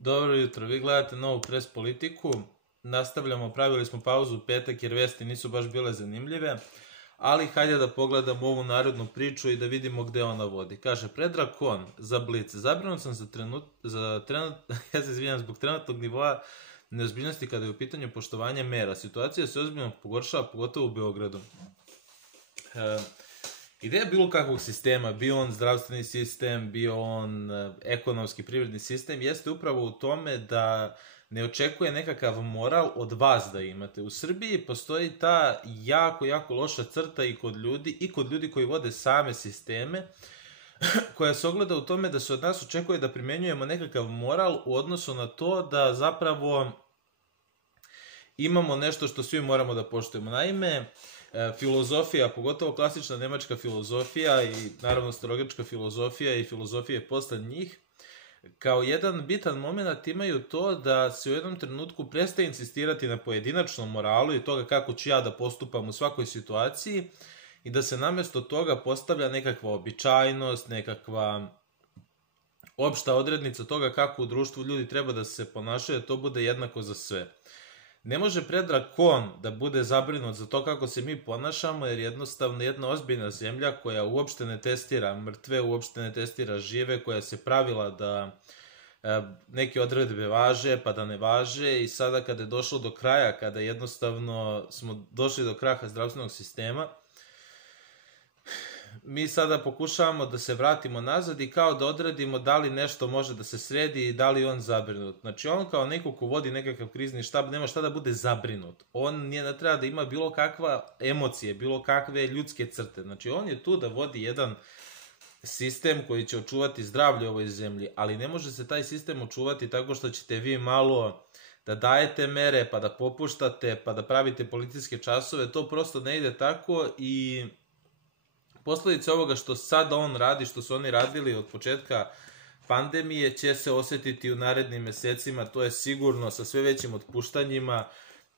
Dobro jutro, vi gledate Novu pres politiku, nastavljamo, pravili smo pauzu u petak jer vesti nisu baš bile zanimljive, ali hajde da pogledamo ovu narodnu priču i da vidimo gde ona vodi. Kaže, Predrag Kon za Blic, zabrinut sam ja se izvinjam, zbog trenutnog nivoa neozbiljnosti kada je u pitanju poštovanja mera. Situacija se ozbiljno pogoršava, pogotovo u Beogradu. Ideja bilo kakvog sistema, bio on zdravstveni sistem, bio on ekonomski, privredni sistem, jeste upravo u tome da ne očekuje nekakav moral od vas da imate. U Srbiji postoji ta jako loša crta i kod ljudi koji vode same sisteme, koja se ogleda u tome da se od nas očekuje da primenjujemo nekakav moral u odnosu na to da zapravo imamo nešto što svi moramo da poštujemo. Naime, filozofija, pogotovo klasična nemačka filozofija i naravno starogrčka filozofija i filozofije posle njih, kao jedan bitan moment imaju to da se u jednom trenutku prestaje insistirati na pojedinačnom moralu i toga kako ću ja da postupam u svakoj situaciji i da se namesto toga postavlja nekakva običajnost, nekakva opšta odrednica toga kako u društvu ljudi treba da se ponašaju, da to bude jednako za sve. Ne može Predrag Kon da bude zabrinut za to kako se mi ponašamo, jer jednostavno jedna ozbiljna zemlja koja uopšte ne testira mrtve, uopšte ne testira žive, koja se pravila da neke odredbe važe pa da ne važe i sada kada je došlo do kraja, kada jednostavno smo došli do kraha zdravstvenog sistema, mi sada pokušavamo da se vratimo nazad i kao da odredimo da li nešto može da se sredi i da li on zabrinut. Znači on kao neko ko vodi nekakav krizni štab nema šta da bude zabrinut. On ne treba da ima bilo kakva emocije, bilo kakve ljudske crte. Znači on je tu da vodi jedan sistem koji će očuvati zdravlje u ovoj zemlji, ali ne može se taj sistem očuvati tako što ćete vi malo da dajete mere, pa da popuštate, pa da pravite policijske časove. To prosto ne ide tako i posledice ovoga što sada on radi, što su oni radili od početka pandemije, će se osetiti u narednim mesecima, to je sigurno, sa sve većim otpuštanjima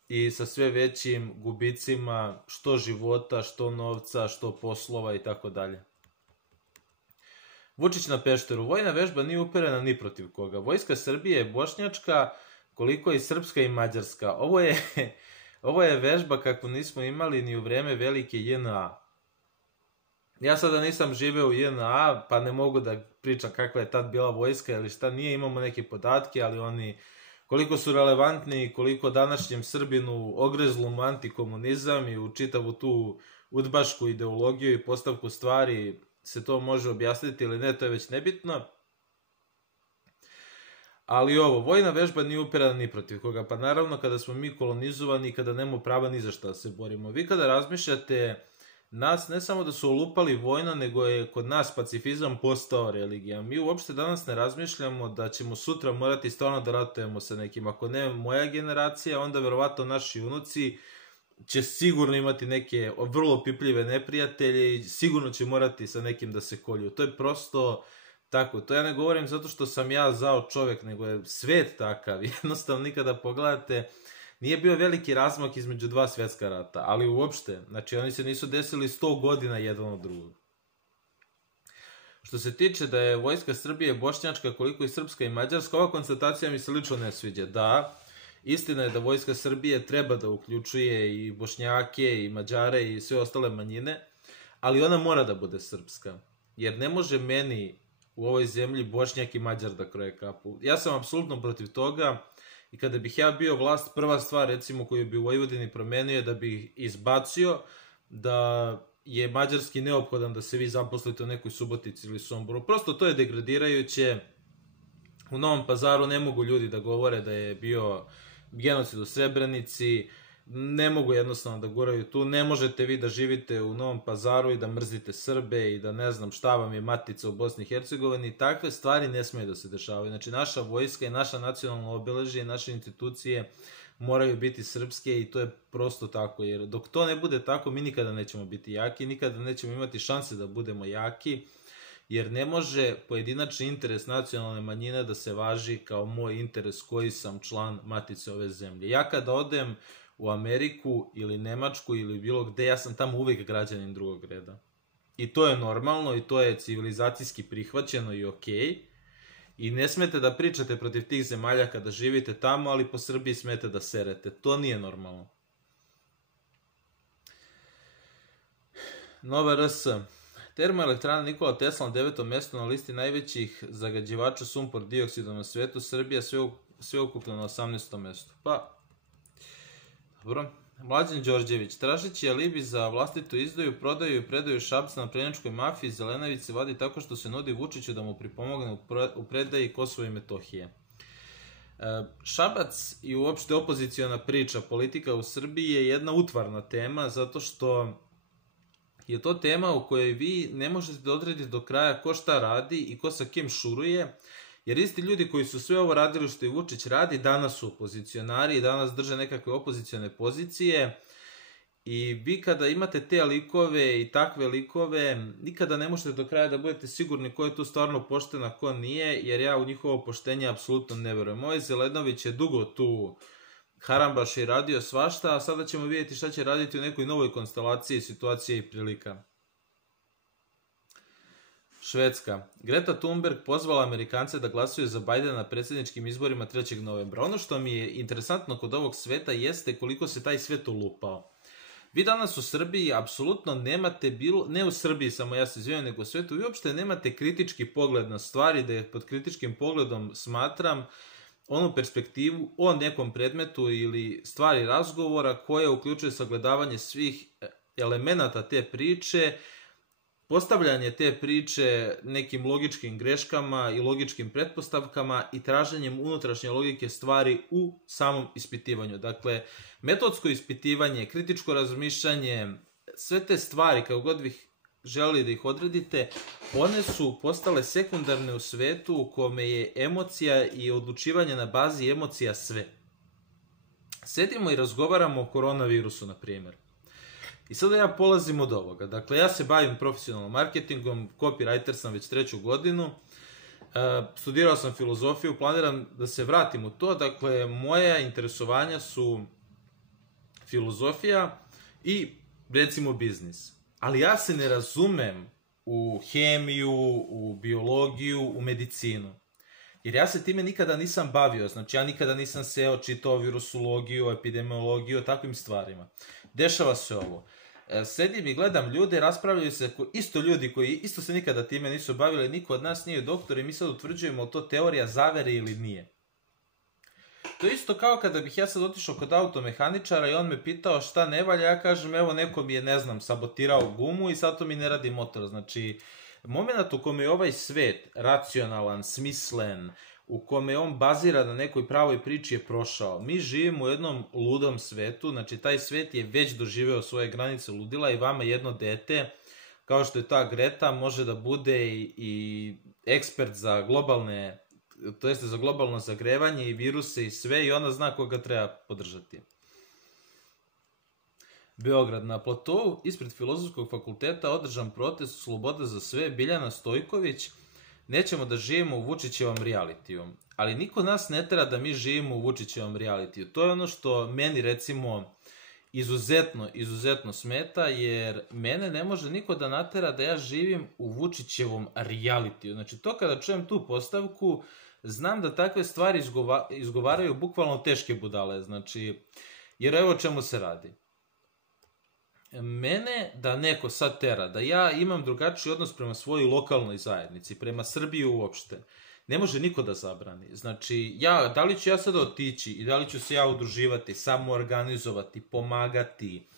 i sa sve većim gubicima, što života, što novca, što poslova i tako dalje. Vučić na Pešteru. Vojna vežba nije uperena ni protiv koga. Vojska Srbije je bošnjačka, koliko i srpska i mađarska. Ovo je vežba kakvu nismo imali ni u vreme velike JNA. Ja sada nisam živeo u JNA, pa ne mogu da pričam kakva je tad bila vojska ili šta nije, imamo neke podatke, ali oni koliko su relevantni i koliko današnjem Srbinu ogrezlom antikomunizam i u čitavu tu udbašku ideologiju i postavku stvari se to može objasniti ili ne, to je već nebitno. Ali ovo, vojna vežba nije uperena ni protiv koga, pa naravno kada smo mi kolonizovani i kada nemamo prava ni za šta da se borimo. Vi kada razmišljate, nas ne samo da su olupali vojno, nego je kod nas pacifizam postao religija. Mi uopšte danas ne razmišljamo da ćemo sutra morati stvarno da ratujemo sa nekim. Ako ne moja generacija, onda verovatno naši unuci će sigurno imati neke vrlo pipljive neprijatelje i sigurno će morati sa nekim da se kolju. To je prosto tako. To ja ne govorim zato što sam ja zao čovek, nego je svet takav. Jednostavno nikada pogledate, nije bio veliki razmak između dva svetska rata, ali uopšte, znači oni se nisu desili 100 godina jedan od drugog. Što se tiče da je vojska Srbije bošnjačka, koliko i srpska i mađarska, ova konstatacija mi se lično ne sviđa. Da, istina je da vojska Srbije treba da uključuje i bošnjake i mađare i sve ostale manjine, ali ona mora da bude srpska, jer ne može meni u ovoj zemlji bošnjak i mađar da kroje kapu. Ja sam apsolutno protiv toga. I kada bih ja bio vlast, prva stvar recimo koju bi u Vojvodini promenio je da bih izbacio da je mađarski neophodan da se vi zaposlite u nekoj Subotici ili Somboru. Prosto to je degradirajuće. U Novom Pazaru ne mogu ljudi da govore da je bio genocid u Srebrenici, ne mogu jednostavno da guraju tu. Ne možete vi da živite u Novom Pazaru i da mrzite Srbe i da ne znam šta vam je matica u Bosni i Hercegovini. Takve stvari ne smeju da se dešavaju. Znači naša vojska i naša nacionalna obeležje i naše institucije moraju biti srpske i to je prosto tako. Jer dok to ne bude tako, mi nikada nećemo biti jaki, nikada nećemo imati šanse da budemo jaki, jer ne može pojedinačni interes nacionalne manjine da se važi kao moj interes koji sam član matice ove zemlje. Ja kada odem u Ameriku ili Nemačku ili bilo gde, ja sam tamo uvijek građanin drugog reda. I to je normalno i to je civilizacijski prihvaćeno i okej. I ne smete da pričate protiv tih zemalja kada živite tamo, ali po Srbiji smete da serete. To nije normalno. Nova RS. Termoelektrana Nikola Tesla na 9. mestu na listi najvećih zagađivača sumpor dioksidom na svetu, Srbija sve ukupno na 18. mestu. Pa, dobro. Mlađan Đorđević. Tražeći alibi za vlastitu izdaju, prodaju i predaju Šapca na pljačkaškoj mafiji, Zelenović se vadi tako što se nudi Vučiću da mu pripomogne u predaji Kosova i Metohije. Šabac i uopšte opoziciona priča, politika u Srbiji je jedna utvarna tema, zato što je to tema u kojoj vi ne možete da odredite do kraja ko šta radi i ko sa kim šuruje, jer isti ljudi koji su sve ovo radili što i Vučić radi, danas su opozicionari i danas drže nekakve opozicione pozicije i vi kada imate te likove i takve likove, nikada ne možete do kraja da budete sigurni ko je tu stvarno pošten, a ko nije, jer ja u njihovo poštenje apsolutno ne verujem. Ovaj Zelenović je dugo tu harambaš i radio svašta, a sada ćemo vidjeti šta će raditi u nekoj novoj konstelaciji, situacije i prilika. Švedska. Greta Thunberg pozvala Amerikance da glasuju za Bajdena na predsjedničkim izborima 3. novembra. Ono što mi je interesantno kod ovog sveta jeste koliko se taj svet ulupao. Vi danas u Srbiji apsolutno nemate ne u Srbiji samo, ja se izvijem, nego u svetu, vi uopšte nemate kritički pogled na stvari, da je pod kritičkim pogledom smatram onu perspektivu o nekom predmetu ili stvari razgovora koja uključuje sagledavanje svih elemenata te priče, postavljanje te priče nekim logičkim greškama i logičkim pretpostavkama i traženjem unutrašnje logike stvari u samom ispitivanju. Dakle, metodsko ispitivanje, kritičko razmišljanje, sve te stvari, kako god bih želeli da ih odredite, one su postale sekundarne u svetu u kome je emocija i odlučivanje na bazi emocija sve. Sedimo i razgovaramo o koronavirusu, na primjer. I sada ja polazim od ovoga. Dakle, ja se bavim profesionalnom marketingom, copywriter sam već 3. godinu, studirao sam filozofiju, planiram da se vratim u to. Dakle, moja interesovanja su filozofija i, recimo, biznis. Ali ja se ne razumem u hemiju, u biologiju, u medicinu. Jer ja se time nikada nisam bavio, znači ja nikada nisam seo, čitao virusologiju, epidemiologiju, o takvim stvarima. Dešava se ovo. Sedim i gledam ljude, raspravljaju se isto ljudi koji isto se nikada time nisu bavili, niko od nas nije doktor i mi sad utvrđujemo to teorija zavere ili nije. To je isto kao kada bih ja sad otišao kod automehaničara i on me pitao šta ne valja, ja kažem evo neko mi je, ne znam, sabotirao gumu i sad to mi ne radi motor. Znači, moment u kome je ovaj svet racionalan, smislen, u kome on bazira na nekoj pravoj priči je prošao. Mi živimo u jednom ludom svetu, znači taj svet je već doživeo svoje granice ludila i vama jedno dete, kao što je ta Greta, može da bude i ekspert za globalne, to jeste za globalno zagrevanje i viruse i sve, i ona zna koga treba podržati. Beograd. Na platovu ispred Filozofskog fakulteta održan protest Sloboda za sve, Biljana Stojković. Nećemo da živimo u Vučićevom realitiju. Ali niko nas ne tera da mi živimo u Vučićevom realitiju. To je ono što meni, recimo, izuzetno smeta, jer mene ne može niko da natera da ja živim u Vučićevom realitiju. Znači, to kada čujem tu postavku, znam da takve stvari izgovaraju bukvalno teške budale. Znači, jer evo o čemu se radi. Mene da neko sad tera, da ja imam drugačiji odnos prema svojoj lokalnoj zajednici, prema Srbiji uopšte, ne može niko da zabrani. Znači, da li ću ja sada otići i da li ću se ja udruživati, samo organizovati, pomagati,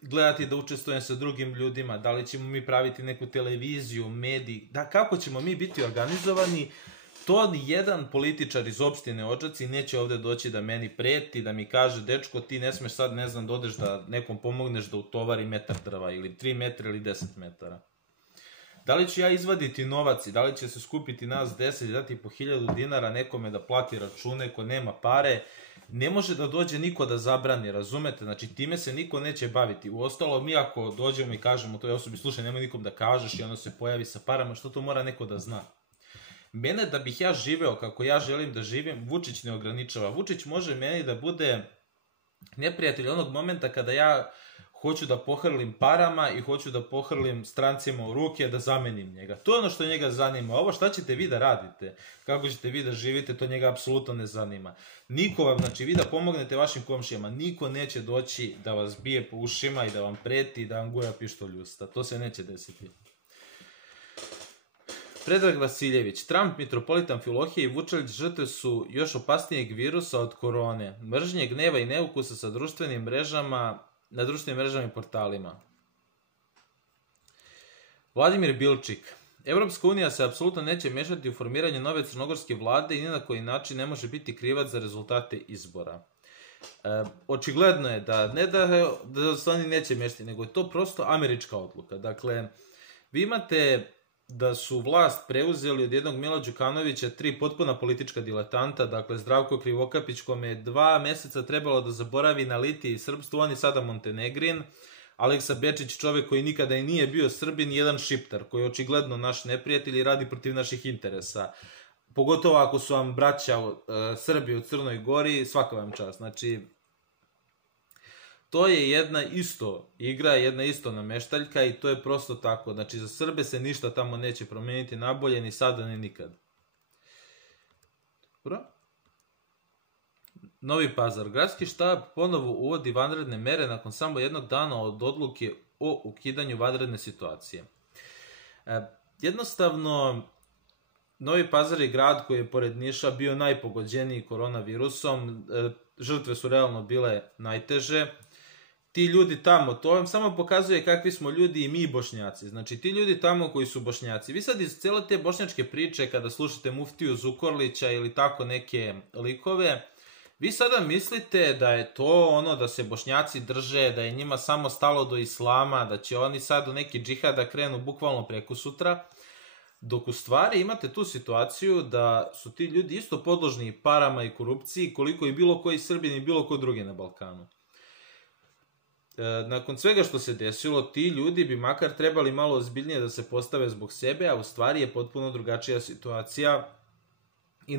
gledati da učestvujem sa drugim ljudima, da li ćemo mi praviti neku televiziju, mediji, kako ćemo mi biti organizovani, to ni jedan političar iz opštine Odžaci neće ovde doći da meni preti, da mi kaže, dečko, ti ne smeš sad, ne znam, da odeš da nekom pomogneš da utovari metar drva, ili 3 metra, ili 10 metara. Da li ću ja izvaditi novac i da li će se skupiti nas 10 i dati po 1000 dinara nekome da plati račune ko nema pare, ne može da dođe niko da zabrani, razumete? Znači, time se niko neće baviti. Uostalo, mi ako dođemo i kažemo toj osobi, slušaj, nemoj nikom da kažeš i ono se pojavi sa parama, što to mora neko da zna? Mene da bih ja živeo kako ja želim da živim, Vučić ne ograničava. Vučić može meni da bude neprijatelj onog momenta kada ja hoću da pohrlim parama i hoću da pohrlim strancima u ruke, da zamenim njega. To je ono što njega zanima. Ovo šta ćete vi da radite, kako ćete vi da živite, to njega apsolutno ne zanima. Niko vam, znači vi da pomognete vašim komšijama, niko neće doći da vas bije po ušima i da vam preti i da vam gura pištolj u usta. To se neće desiti. Predrag Vasiljević, Trump, mitropolitan Filohije i Vučelić žrtve su još opasnijeg virusa od korone, mržnje, gneva i neukusa sa društvenim mrežama, na društvenim mrežama i portalima. Vladimir Bilčik, Evropska unija se apsolutno neće mešati u formiranje nove crnogorske vlade i ni na koji način ne može biti krivac za rezultate izbora. Očigledno je da ne da se oni neće mešati, nego je to prosto američka odluka. Dakle, vi imate da su vlast preuzeli od jednog Mila Đukanovića 3 potpuna politička diletanta, dakle Zdravko Krivokapić kome je 2 meseca trebalo da zaboravi na Litiji i srpstvo, on je sada Montenegrin, Aleksa Bečić, čovek koji nikada i nije bio Srbin, jedan Šiptar, koji je očigledno naš neprijatelj i radi protiv naših interesa. Pogotovo ako su vam braća Srbi u Crnoj Gori, svaka vam čast. Znači, to je jedna isto igra, jedna isto nameštaljka i to je prosto tako. Znači, za Srbe se ništa tamo neće promeniti nabolje, ni sada, ni nikad. Dobro. Novi Pazar. Gradski štab ponovo uvodi vanredne mere nakon samo jednog dana od odluke o ukidanju vanredne situacije. Jednostavno, Novi Pazar je grad koji je pored Niša bio najpogođeniji koronavirusom. Žrtve su realno bile najteže. Ti ljudi tamo, to vam samo pokazuje kakvi smo ljudi i mi Bošnjaci. Znači, ti ljudi tamo koji su Bošnjaci. Vi sad iz cele te bošnjačke priče, kada slušate Muftiju Zukorlića ili tako neke likove, vi sada mislite da je to ono da se Bošnjaci drže, da je njima samo stalo do islama, da će oni sad u neki džihad da krenu bukvalno preko sutra, dok u stvari imate tu situaciju da su ti ljudi isto podložni i parama i korupciji koliko i bilo koji Srbin i bilo ko drugi na Balkanu. Nakon svega što se desilo, ti ljudi bi makar trebali malo ozbiljnije da se postave zbog sebe, a u stvari je potpuno drugačija situacija i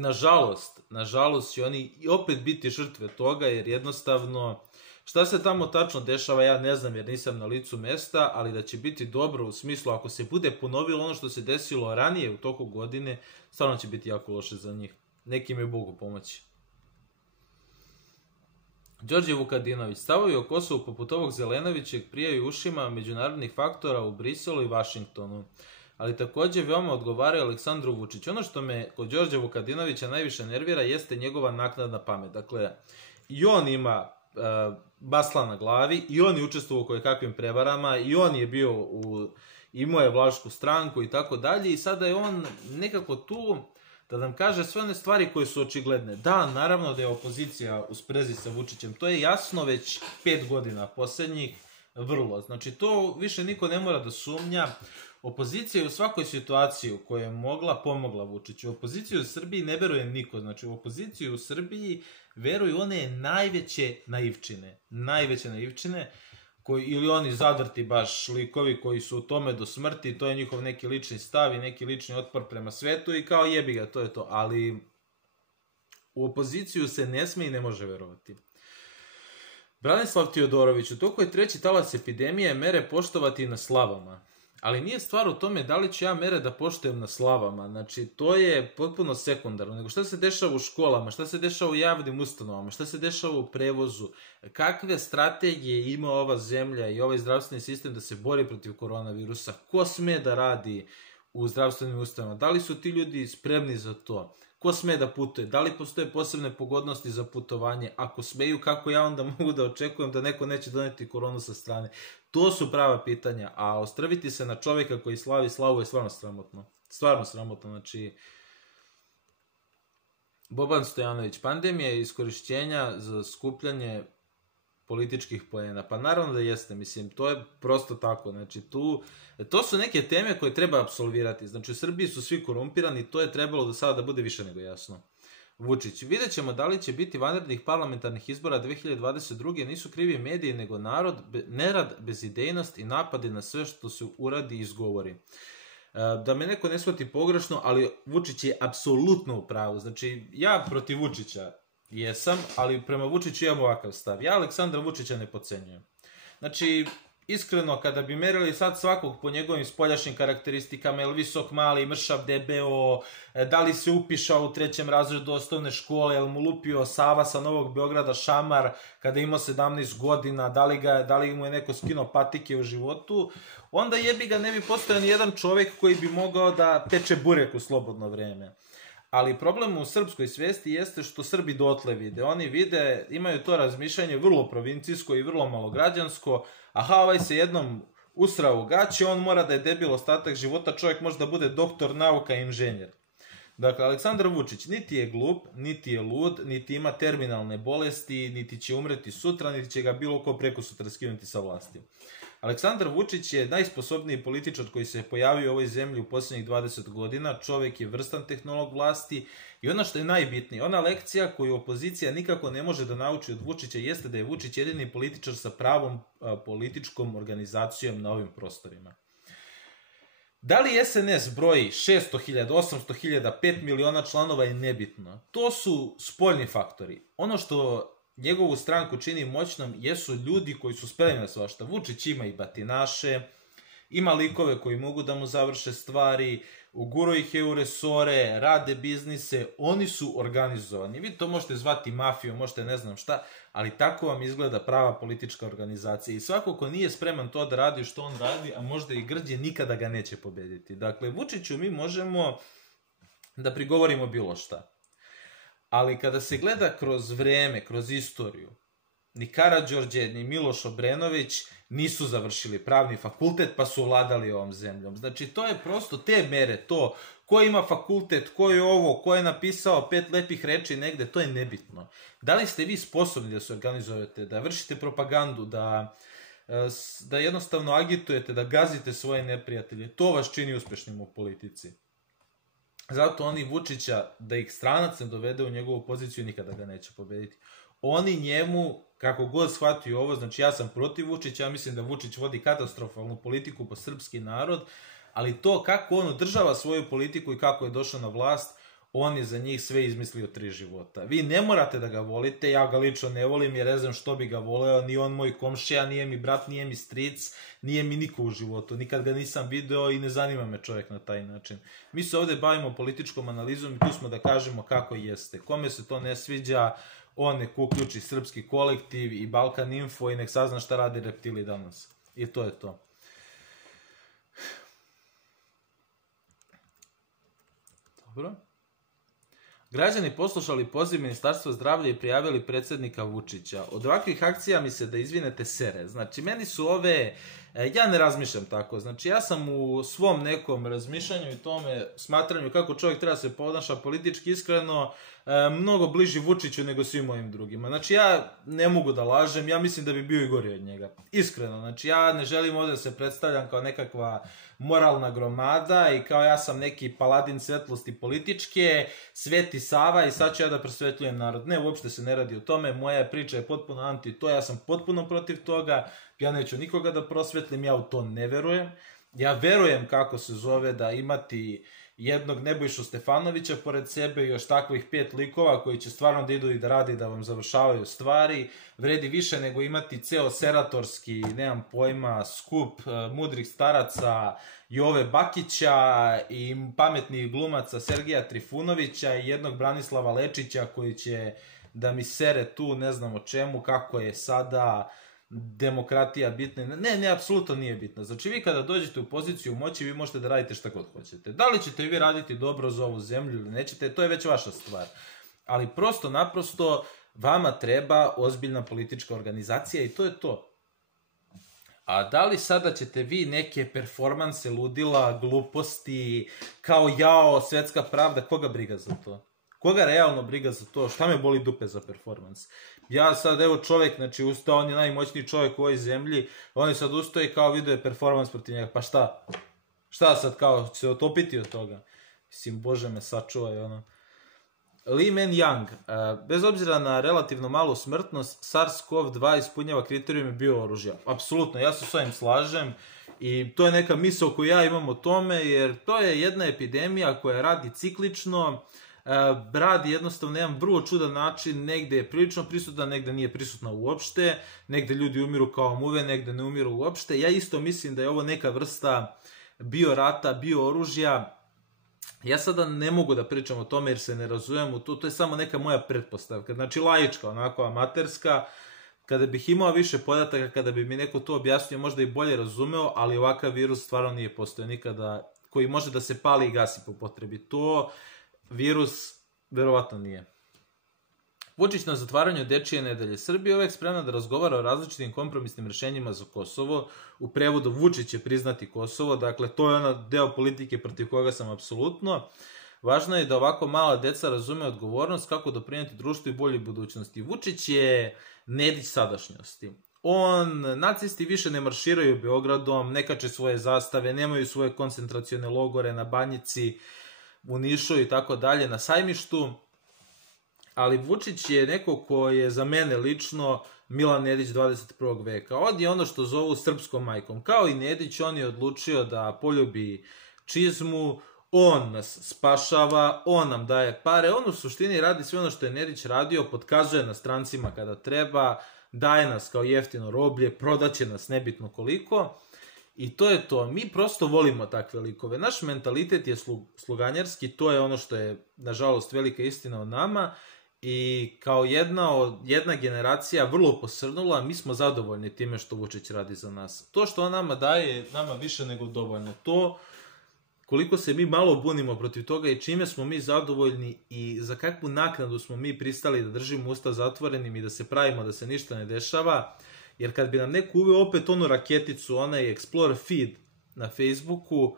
nažalost će oni opet biti žrtve toga, jer jednostavno šta se tamo tačno dešava ja ne znam jer nisam na licu mesta, ali da će biti dobro u smislu ako se bude ponovilo ono što se desilo ranije u toku godine, stvarno će biti jako loše za njih. Nekim je Bogu pomoći. Đorđe Vukadinović, stavovi o Kosovu poput ovog Zelenovićeg prijaju ušima međunarodnih faktora u Briselu i Vašingtonu, ali takođe veoma odgovaraju Aleksandru Vučiću. Ono što me kod Đorđe Vukadinovića najviše nervira jeste njegova naknadna pamet. Dakle, i on ima basla na glavi, i on je učestvovao u kojekakvim prevarama, i on je bio imao je vlašku stranku i tako dalje, i sada je on nekako tu da nam kaže sve one stvari koje su očigledne. Da, naravno da je opozicija u sprezi sa Vučićem, to je jasno već 5 godina poslednjih, vrlo. Znači, to više niko ne mora da sumnja. Opozicija je u svakoj situaciji u kojoj je mogla, pomogla Vučiću. Opoziciju u Srbiji ne veruje niko. Znači, u opoziciju u Srbiji veruju one najveće naivčine, ili oni zadrti baš likovi koji su u tome do smrti, to je njihov neki lični stav i neki lični otpor prema svetu i kao jebi ga, to je to. Ali u opoziciju se ne sme i ne može verovati. Branislav Teodorović, u toku je 3. talas epidemije mere poštovati na slavama. Ali nije stvar u tome da li ću ja mere da poštujem na slavama. Znači, to je potpuno sekundarno. Nego šta se dešava u školama, šta se dešava u javnim ustanovama, šta se dešava u prevozu, kakve strategije ima ova zemlja i ovaj zdravstveni sistem da se bori protiv koronavirusa, ko sme da radi u zdravstvenim ustanovama, da li su ti ljudi spremni za to, ko sme da putuje, da li postoje posebne pogodnosti za putovanje, ako smeju, kako ja onda mogu da očekujem da neko neće doneti koronu sa strane. To su prava pitanja, a ostrviti se na čoveka koji slavi slavu je stvarno sramotno. Stvarno sramotno, znači... Boban Stojanović, pandemija je iskorišćenja za skupljanje političkih poena. Pa naravno da jeste, mislim, to je prosto tako. Znači, to su neke teme koje treba apsolvirati. Znači, u Srbiji su svi korumpirani, to je trebalo do sada da bude više nego jasno. Vučić, vidjet ćemo da li će biti vanrednih parlamentarnih izbora 2022. Nisu krivi mediji, nego narod, nerad, bezidejnost i napadi na sve što se uradi i izgovori. Da me neko ne shvati pogrešno, ali Vučić je apsolutno u pravu. Znači, ja protiv Vučića jesam, ali prema Vučiću imam ovakav stav. Ja Aleksandra Vučića ne podcenjujem. Znači, iskreno, kada bi merili sad svakog po njegovim spoljašnjim karakteristikama, je li visok, mali, mršav, debeo, da li se upišao u 3. razredu osnovne škole, je li mu lupio Sava sa Novog Beograda šamar kada je imao 17 godina, da li mu je neko skinuo patike u životu, onda jebi ga ne bi postojao ni jedan čovek koji bi mogao da peče burek u slobodno vreme. Ali problem u srpskoj svesti jeste što Srbi dotle vide. Oni vide, imaju to razmišljanje vrlo provincijsko i vrlo malograđansko. Aha, ovaj se jednom usrao u gaće, on mora da je debil ostatak života, čovjek može da bude doktor nauka i inženjer. Dakle, Aleksandar Vučić niti je glup, niti je lud, niti ima terminalne bolesti, niti će umreti sutra, niti će ga bilo ko preko sutra skinuti sa vlasti. Aleksandar Vučić je najsposobniji političar koji se pojavio u ovoj zemlji u posljednjih 20 godina, čovjek je vrstan tehnolog vlasti i ono što je najbitnije, ona lekcija koju opozicija nikako ne može da nauči od Vučića jeste da je Vučić jedini političar sa pravom političkom organizacijom na ovim prostorima. Da li SNS broji 600.000, 800.000, 5 miliona članova je nebitno. To su spoljni faktori. Ono što njegovu stranku čini moćnom jesu ljudi koji su spremni na svašta. Vučić ima i batinaše, ima likove koji mogu da mu završe stvari, uguro ih je u resore, rade biznise, oni su organizovani. Vi to možete zvati mafijom, možete ne znam šta, ali tako vam izgleda prava politička organizacija. I svako ko nije spreman to da radi što on radi, a možda i grđe, nikada ga neće pobediti. Dakle, Vučiću mi možemo da prigovorimo bilo šta. Ali kada se gleda kroz vreme, kroz istoriju, ni Karađorđe, ni Miloš Obrenović nisu završili pravni fakultet pa su vladali ovom zemljom. Znači, to je prosto te mere, to ko ima fakultet, ko je ovo, ko je napisao 5 lepih reči negde, to je nebitno. Da li ste vi sposobni da se organizujete, da vršite propagandu, da jednostavno agitujete, da gazite svoje neprijatelje, to vas čini uspešnim u politici. Zato oni Vučića, da ih stranac ne dovede u njegovu poziciju, nikada ga neće pobediti. Oni njemu, kako god shvatio ovo, znači ja sam protiv Vučića, ja mislim da Vučić vodi katastrofalnu politiku po srpski narod, ali to kako on održava svoju politiku i kako je došao na vlast, on je za njih sve izmislio 3 života. Vi ne morate da ga volite, ja ga lično ne volim jer ne znam što bi ga voleo, ni on moj komšija, nije mi brat, nije mi stric, nije mi niko u životu, nikad ga nisam video i ne zanima me čovjek na taj način. Mi se ovde bavimo političkom analizom i tu smo da kažemo kako jeste. Kome se to ne sviđa, on nek uključi Srpski kolektiv i Balkan Info i nek sazna šta radi reptili danas. I to je to. Dobro. Građani poslušali poziv Ministarstva zdravlja i prijavili predsjednika Vučića. Od ovakvih akcija mi se da izvinete sere. Znači, meni su ove... Ja ne razmišljam tako. Znači, ja sam u svom nekom razmišljanju i tome smatranju kako čovjek treba se ponaša politički iskreno mnogo bliži Vučiću nego svim mojim drugima. Znači, ja ne mogu da lažem, ja mislim da bi bio i gori od njega. Iskreno, znači, ja ne želim ovdje da se predstavljam kao nekakva moralna gromada i kao ja sam neki paladin svetlosti političke, Sveti Sava i sad ću ja da prosvetljujem narod. Ne, uopšte se ne radi o tome, moja priča je potpuno anti to, ja sam potpuno protiv toga, ja neću nikoga da prosvetlim, ja u to ne verujem. Ja verujem kako se zove da imati jednog Nebojšu Stefanovića pored sebe i još takvih 5 likova koji će stvarno da idu i da radi da vam završavaju stvari, vredi više nego imati ceo seratorski, nemam pojma, skup mudrih staraca Jove Bakića i pametnih glumaca Sergeja Trifunovića i jednog Branislava Lečića koji će da mi sere tu ne znam o čemu, kako je sada demokratija bitna. Ne, apsolutno nije bitna. Znači, vi kada dođete u poziciju moći, vi možete da radite šta god hoćete. Da li ćete vi raditi dobro za ovu zemlju ili nećete, to je već vaša stvar. Ali prosto, naprosto, vama treba ozbiljna politička organizacija i to je to. A da li sada ćete vi neke performanse, ludila, gluposti, kao jao, svetska pravda, koga briga za to? Koga realno briga za to? Šta me boli dupe za performans? Ja sad, evo čovjek, znači ustao, on je najmoćniji čovjek u ovoj zemlji, on je sad ustao i kao video je performans protiv njega, pa šta? Šta sad, kao, će se otopiti od toga? Mislim, Bože me sačuvaj, ono. Li Men-Yang, bez obzira na relativno malu smrtnost, SARS-CoV-2 ispunjava kriterijume bio-oružja. Apsolutno, ja se s ovim slažem i to je neka misao koju ja imam o tome, jer to je jedna epidemija koja radi ciklično. Brad jednostavno na jedan vrlo čudan način, negde je prilično prisutna, negde nije prisutna uopšte, negde ljudi umiru kao muve, negde ne umiru uopšte. Ja isto mislim da je ovo neka vrsta bio rata, bio oružja. Ja sada ne mogu da pričam o tome jer se ne razumem u to je samo neka moja pretpostavka, znači laička, onako amaterska. Kada bih imao više podataka, kada bi mi neko to objasnio, možda i bolje razumeo, ali ovakav virus stvarno nije postojao nikada, koji može da se pali i gasi po potrebi. To virus verovatno nije. Vučić na zatvaranju dečije nedelje. Srbija je uvek spremna da razgovara o različitim kompromisnim rešenjima za Kosovo. U prevodu Vučić će priznati Kosovo, dakle to je ono deo politike protiv koga sam apsolutno. Važno je da ovako mala deca razume odgovornost kako doprineti društvu i boljoj budućnosti. Vučić je Nedić sadašnjosti. Nacisti više ne marširaju Beogradom, ne kače svoje zastave, nemaju svoje koncentracione logore na Banjici, u Nišu i tako dalje, na Sajmištu. Ali Vučić je neko ko je za mene lično Milan Nedić 21. veka. On je ono što zovu srpskom majkom. Kao i Nedić, on je odlučio da poljubi čizmu, on nas spašava, on nam daje pare, on u suštini radi sve ono što je Nedić radio, potkazuje nas strancima kada treba, daje nas kao jeftino roblje, prodaće nas nebitno koliko. I to je to. Mi prosto volimo takve likove. Naš mentalitet je sluganjarski, to je ono što je, nažalost, velika istina o nama. I kao jedna generacija vrlo posrnula, mi smo zadovoljni time što Vučić radi za nas. To što on nama daje je nama više nego dovoljno. To koliko se mi malo bunimo protiv toga i čime smo mi zadovoljni i za kakvu naknadu smo mi pristali da držimo usta zatvorenim i da se pravimo da se ništa ne dešava. Jer kad bi nam neko uveo opet onu raketicu, onaj Explore feed na Facebooku,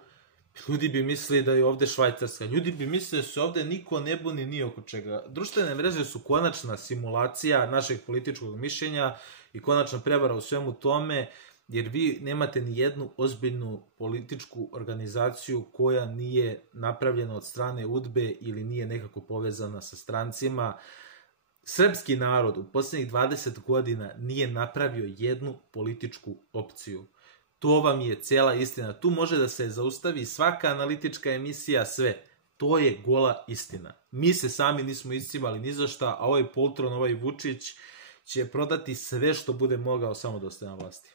ljudi bi mislili da je ovde Švajcarska. Ljudi bi mislili da se ovde niko ne buni ni oko čega. Društvene mreže su konačna simulacija našeg političkog mišljenja i konačna prevara u svemu tome, jer vi nemate ni jednu ozbiljnu političku organizaciju koja nije napravljena od strane UDBE ili nije nekako povezana sa strancima. Srpski narod u posljednjih 20 godina nije napravio jednu političku opciju. To vam je cela istina. Tu može da se zaustavi svaka analitička emisija, sve. To je gola istina. Mi se sami nismo iscimali ni za šta, a ovaj poltron, ovaj Vučić će prodati sve što bude mogao samo da ostaje na vlasti.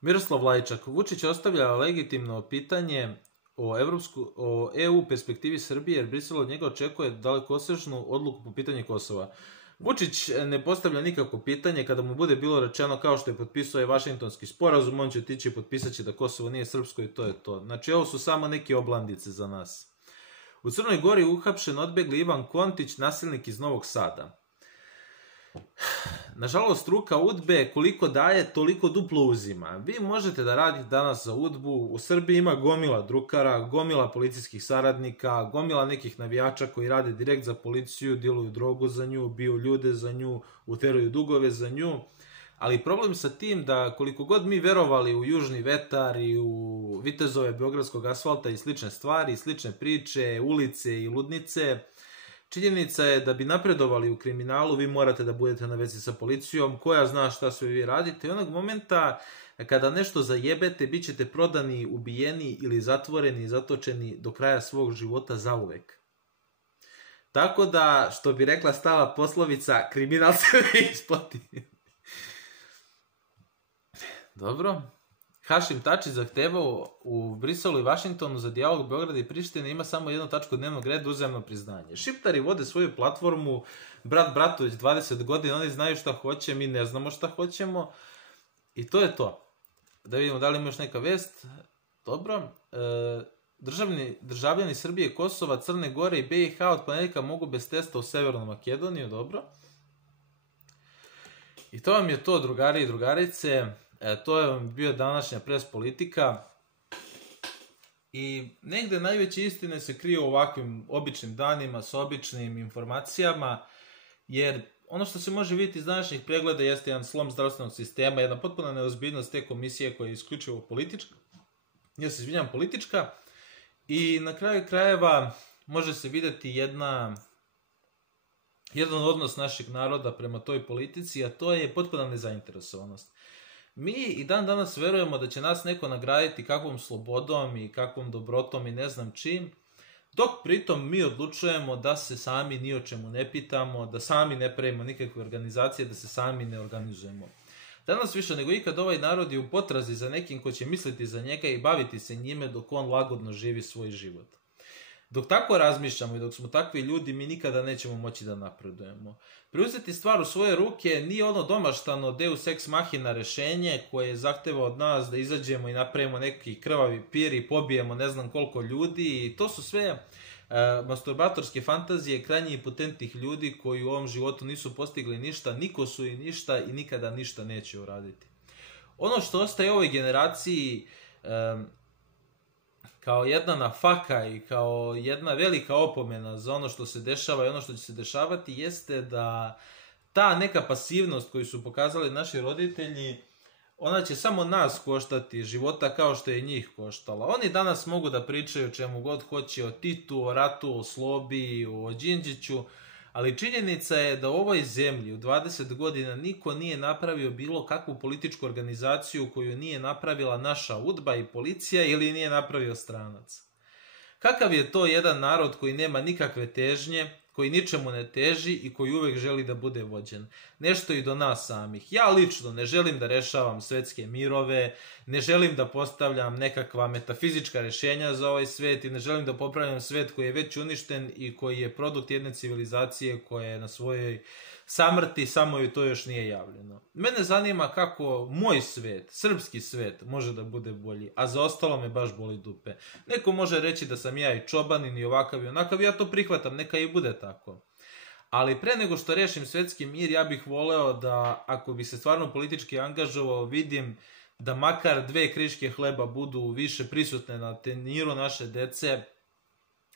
Miroslav Lajčak. Vučić ostavlja legitimno pitanje o EU perspektivi Srbije, jer Brisel od njega očekuje dalekosežnu odluku po pitanju Kosova. Vučić ne postavlja nikako pitanje, kada mu bude bilo rečeno kao što je potpisao je Vašingtonski sporazum, on će otići i potpisaće da Kosovo nije srpsko i to je to. Znači ovo su samo neke oblandice za nas. U Crnoj Gori uhapšen odbegli Ivan Kontić, nasilnik iz Novog Sada. Nažalost, ruka UDBE koliko daje, toliko duplo uzima. Vi možete da radite danas za UDBU, u Srbiji ima gomila drukara, gomila policijskih saradnika, gomila nekih navijača koji rade direkt za policiju, diluju drogu za nju, biju ljude za nju, uteruju dugove za nju. Ali problem sa tim da koliko god mi verovali u Južni vetar i u vitezove beogradskog asfalta i slične stvari, slične priče, ulice i ludnice, činjenica je da bi napredovali u kriminalu, vi morate da budete na vezi sa policijom, koja zna šta sve vi radite. I onog momenta kada nešto zajebete, bit ćete prodani, ubijeni ili zatvoreni, zatočeni do kraja svog života zauvek. Tako da, što bi rekla stara poslovica, kriminal se ne isplati. Dobro. Hašim Tači zahtevao u Briselu i Vašingtonu za dijalog Beograda i Prištine ima samo jednu tačku dnevnog reda, uzajamno priznanje. Šiptari vode svoju platformu, brat Bratović 20 godina, oni znaju šta hoće, mi ne znamo šta hoćemo i to je to. Da vidimo da li ima još neka vest. Dobro. Državljani Srbije, Kosova, Crne Gore i BiH od ponedjeljka mogu bez testa u Severnu Makedoniju, dobro. I to vam je to, drugari i drugarice. To je vam bio današnja pres politika i negde najveće istine se kriju u ovakvim običnim danima sa običnim informacijama, jer ono što se može vidjeti iz današnjih pregleda jeste jedan slom zdravstvenog sistema, jedna potpuna neozbiljnost te komisije koja je isključivo politička, politička i na kraju krajeva može se vidjeti jedan odnos našeg naroda prema toj politici, a to je potpuna nezainteresovanost. Mi i dan danas verujemo da će nas neko nagraditi kakvom slobodom i kakvom dobrotom i ne znam čim, dok pritom mi odlučujemo da se sami ni o čemu ne pitamo, da sami ne pravimo nikakve organizacije, da se sami ne organizujemo. Danas više nego ikad ovaj narod je u potrazi za nekim ko će misliti za njega i baviti se njime dok on lagodno živi svoj život. Dok tako razmišljamo i dok smo takvi ljudi, mi nikada nećemo moći da napredujemo. Preuzeti stvar u svoje ruke nije ono domaštano deus ex machina rešenje koje zahteva od nas da izađemo i napravimo neki krvavi pir i pobijemo ne znam koliko ljudi. I to su sve masturbatorske fantazije krajnje impotentnih ljudi koji u ovom životu nisu postigli ništa, niko su i ništa i nikada ništa neće uraditi. Ono što ostaje ovoj generaciji kao jedna nafaka i kao jedna velika opomena za ono što se dešava i ono što će se dešavati jeste da ta neka pasivnost koju su pokazali naši roditelji, ona će samo nas koštati života kao što je njih koštala. Oni danas mogu da pričaju čemu god hoće, o Titu, o ratu, o Slobi, o Đinđiću, ali činjenica je da u ovoj zemlji u 20 godina niko nije napravio bilo kakvu političku organizaciju koju nije napravila naša UDBA i policija ili nije napravio stranac. Kakav je to jedan narod koji nema nikakve težnje, koji ničemu ne teži i koji uvek želi da bude vođen? Nešto i do nas samih. Ja lično ne želim da rešavam svetske mirove, ne želim da postavljam nekakva metafizička rešenja za ovaj svet i ne želim da popravljam svet koji je već uništen i koji je produkt jedne civilizacije koja je na svojoj samrti, samo joj to još nije javljeno. Mene zanima kako moj svet, srpski svet, može da bude bolji, a za ostalo me baš boli dupe. Neko može reći da sam ja i čobanin i ovakav i onakav, ja to prihvatam, neka i bude tako. Ali pre nego što rešim svetski mir, ja bih voleo da, ako bih se stvarno politički angažovao, vidim da makar 2 kriške hleba budu više prisutne na tenjiru naše dece,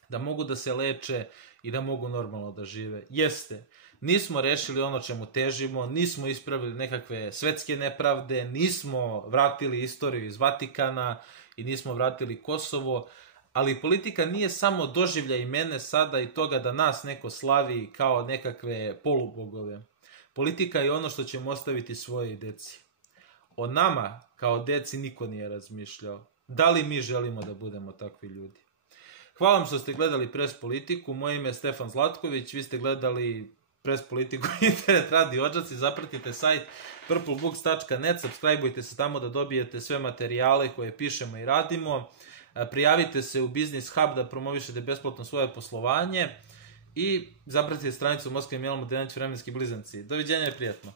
da mogu da se leče i da mogu normalno da žive. Jeste, nismo rešili ono čemu težimo, nismo ispravili nekakve svetske nepravde, nismo vratili istoriju iz Vatikana i nismo vratili Kosovo, ali politika nije samo doživljaj mene sada i toga da nas neko slavi kao nekakve polubogove. Politika je ono što ćemo ostaviti svojoj deci. O nama kao deci niko nije razmišljao. Da li mi želimo da budemo takvi ljudi? Hvala vam što ste gledali Pres politiku, moje ime je Stefan Zlatković, vi ste gledali Pres politiku Internet radi odžaci, zapratite sajt purplebooks.net, subscribeujte se tamo da dobijete sve materijale koje pišemo i radimo, prijavite se u Business Hub da promovišete besplatno svoje poslovanje i zapratite stranicu Moskva i Mijelo Mladenović vremenski blizanci. Doviđenja i prijatno.